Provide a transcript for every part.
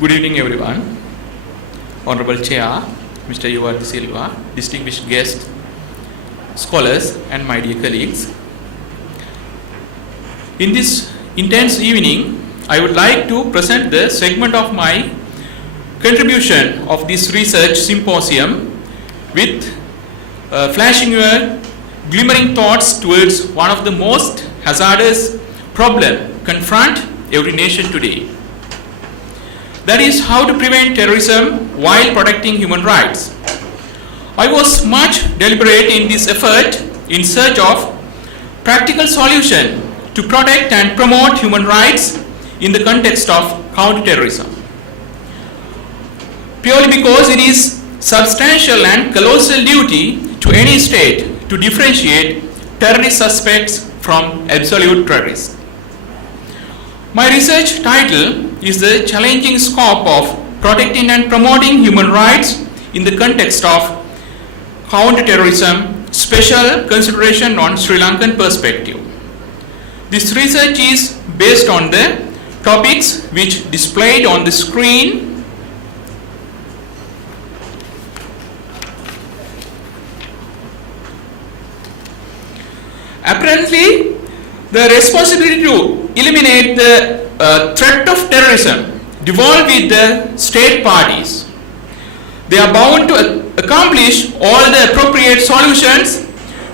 Good evening, everyone. Honorable Chair, Mr. Yuval Silva, distinguished guests, scholars, and my dear colleagues. In this intense evening, I would like to present the segment of my contribution of this research symposium with flashing your glimmering thoughts towards one of the most hazardous problems confront every nation today. That is how to prevent terrorism while protecting human rights. I was much deliberate in this effort in search of practical solution to protect and promote human rights in the context of counterterrorism. Purely because it is substantial and colossal duty to any state to differentiate terrorist suspects from absolute terrorists. My research title is the challenging scope of protecting and promoting human rights in the context of counterterrorism, special consideration on Sri Lankan perspective. This research is based on the topics which displayed on the screen. Apparently, the responsibility to eliminate the threat of terrorism devolve with the state parties. They are bound to accomplish all the appropriate solutions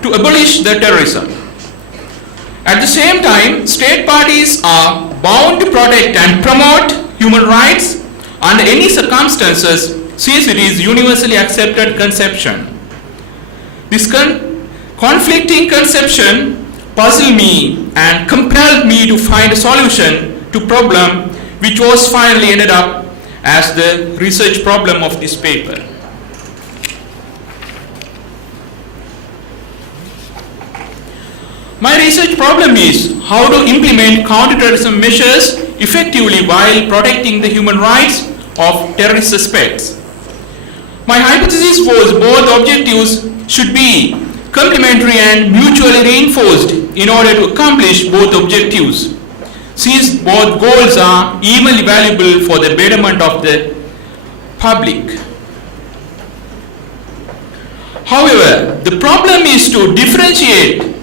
to abolish the terrorism. At the same time, state parties are bound to protect and promote human rights under any circumstances, since it is universally accepted conception. This conflicting conception puzzled me and compelled me to find a solution to problem which was finally ended up as the research problem of this paper. My research problem is how to implement counterterrorism measures effectively while protecting the human rights of terrorist suspects. My hypothesis was both objectives should be complementary and mutually reinforced in order to accomplish both objectives, since both goals are equally valuable for the betterment of the public. However, the problem is to differentiate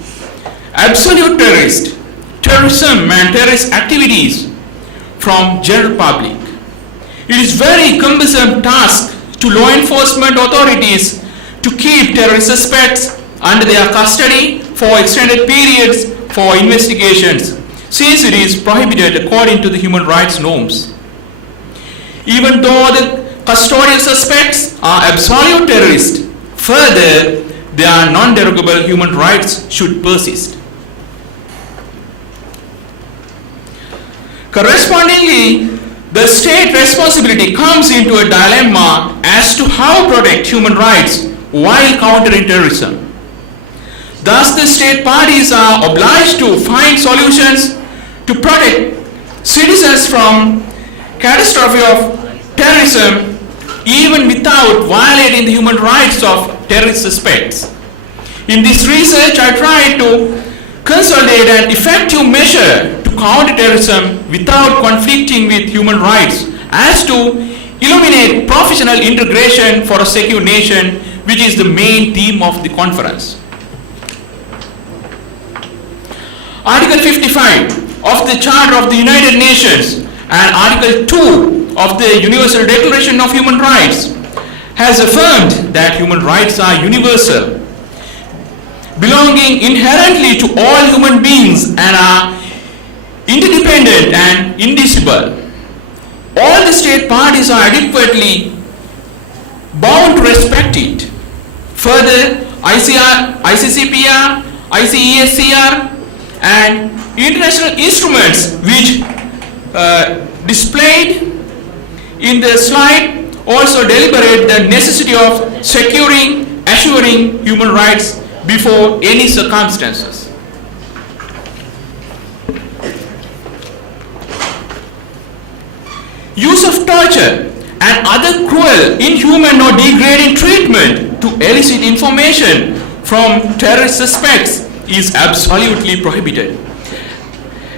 absolute terrorism and terrorist activities from general public. It is very cumbersome task to law enforcement authorities to keep terrorist suspects under their custody for extended periods for investigations, since it is prohibited according to the human rights norms. Even though the custodial suspects are absolute terrorists, further, their non-derogable human rights should persist. Correspondingly, the state responsibility comes into a dilemma as to how to protect human rights while countering terrorism. Thus, the state parties are obliged to find solutions to protect citizens from catastrophe of terrorism even without violating the human rights of terrorist suspects. In this research, I tried to consolidate an effective measure to counter terrorism without conflicting with human rights as to illuminate professional integration for a secure nation, which is the main theme of the conference. Article 55 of the Charter of the United Nations and Article 2 of the Universal Declaration of Human Rights has affirmed that human rights are universal, belonging inherently to all human beings and are interdependent and indivisible. All the state parties are adequately bound to respect it. Further, ICCPR, ICESCR and international instruments which displayed in the slide also deliberate the necessity of assuring human rights before any circumstances. Use of torture and other cruel, inhuman or degrading treatment to elicit information from terrorist suspects is absolutely prohibited,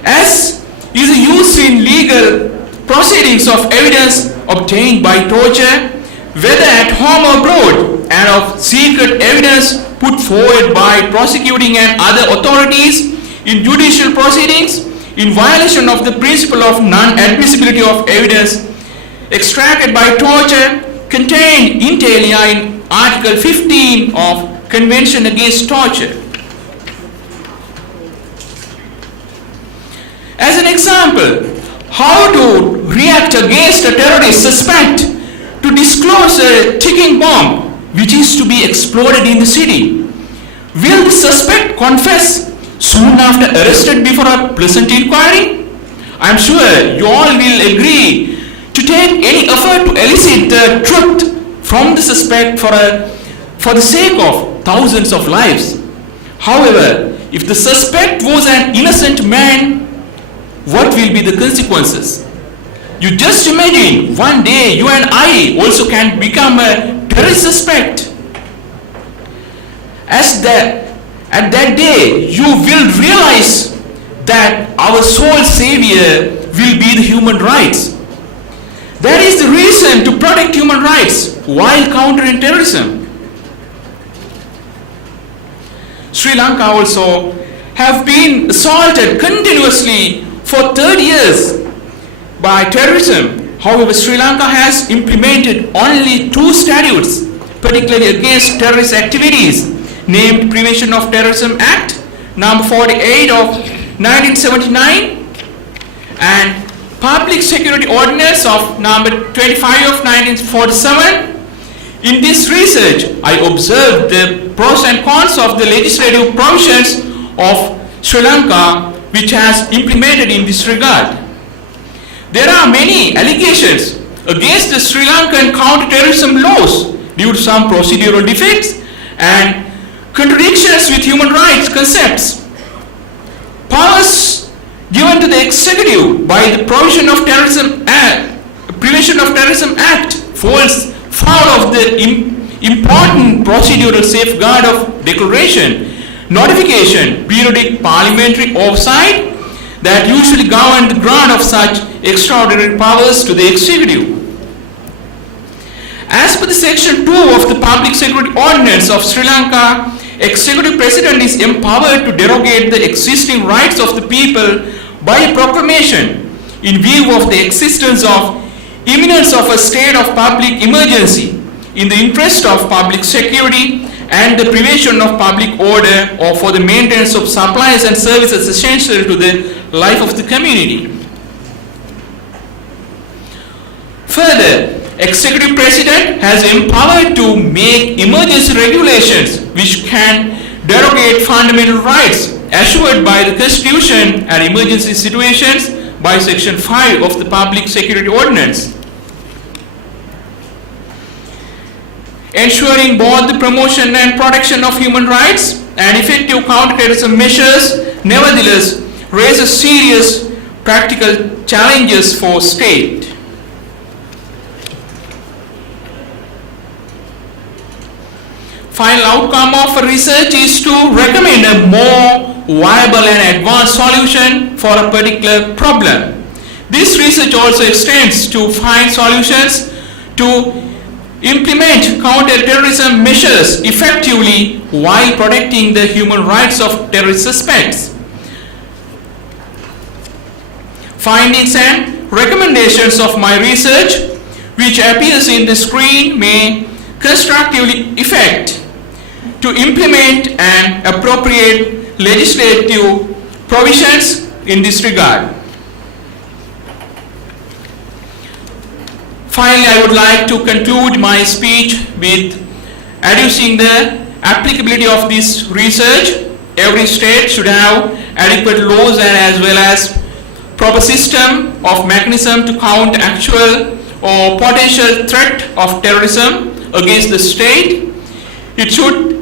as is the use in legal proceedings of evidence obtained by torture, whether at home or abroad, and of secret evidence put forward by prosecuting and other authorities in judicial proceedings in violation of the principle of non-admissibility of evidence extracted by torture contained inter alia in Article 15 of Convention Against Torture. As an example, how to react against a terrorist suspect to disclose a ticking bomb which is to be exploded in the city. Will the suspect confess soon after arrested before a pleasant inquiry? I am sure you all will agree to take any effort to elicit the truth from the suspect for the sake of thousands of lives. However, if the suspect was an innocent man, what will be the consequences? You just imagine one day you and I also can become a terrorist suspect. At that day, you will realize that our sole savior will be the human rights. That is the reason to protect human rights while countering terrorism. Sri Lanka also have been assaulted continuously for 30 years by terrorism. However, Sri Lanka has implemented only 2 statutes, particularly against terrorist activities, named Prevention of Terrorism Act number 48 of 1979 and Public Security Ordinance of number 25 of 1947. In this research, I observed the pros and cons of the legislative provisions of Sri Lanka which has implemented in this regard. There are many allegations against the Sri Lankan counter-terrorism laws due to some procedural defects and contradictions with human rights concepts. Powers given to the executive by the Prevention of Terrorism Act falls foul of the important procedural safeguard of declaration, notification, periodic parliamentary oversight that usually govern the grant of such extraordinary powers to the executive. As per the section 2 of the Public Security Ordinance of Sri Lanka, Executive President is empowered to derogate the existing rights of the people by a proclamation in view of the existence of imminence of a state of public emergency in the interest of public security and the prevention of public order or for the maintenance of supplies and services essential to the life of the community. Further, Executive President has empowered to make emergency regulations which can derogate fundamental rights assured by the Constitution and emergency situations by Section 5 of the Public Security Ordinance. Ensuring both the promotion and protection of human rights and effective counterterrorism measures nevertheless raises serious practical challenges for state. Final outcome of research is to recommend a more viable and advanced solution for a particular problem. This research also extends to find solutions to implement counter-terrorism measures effectively while protecting the human rights of terrorist suspects. Findings and recommendations of my research, which appears in the screen, may constructively effect to implement and appropriate legislative provisions in this regard. Finally, I would like to conclude my speech with adducing the applicability of this research. Every state should have adequate laws and as well as proper system of mechanism to counter actual or potential threat of terrorism against the state. It should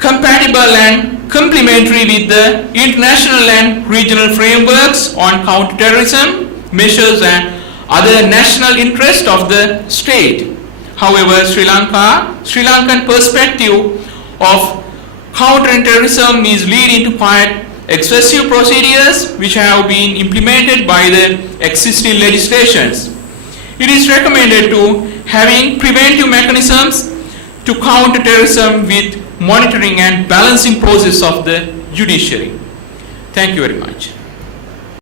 compatible and complementary with the international and regional frameworks on counterterrorism measures and other national interest of the state. However, Sri Lankan perspective of counterterrorism is leading to quite excessive procedures which have been implemented by the existing legislations. It is recommended to having preventive mechanisms to counter terrorism with monitoring and balancing process of the judiciary. Thank you very much.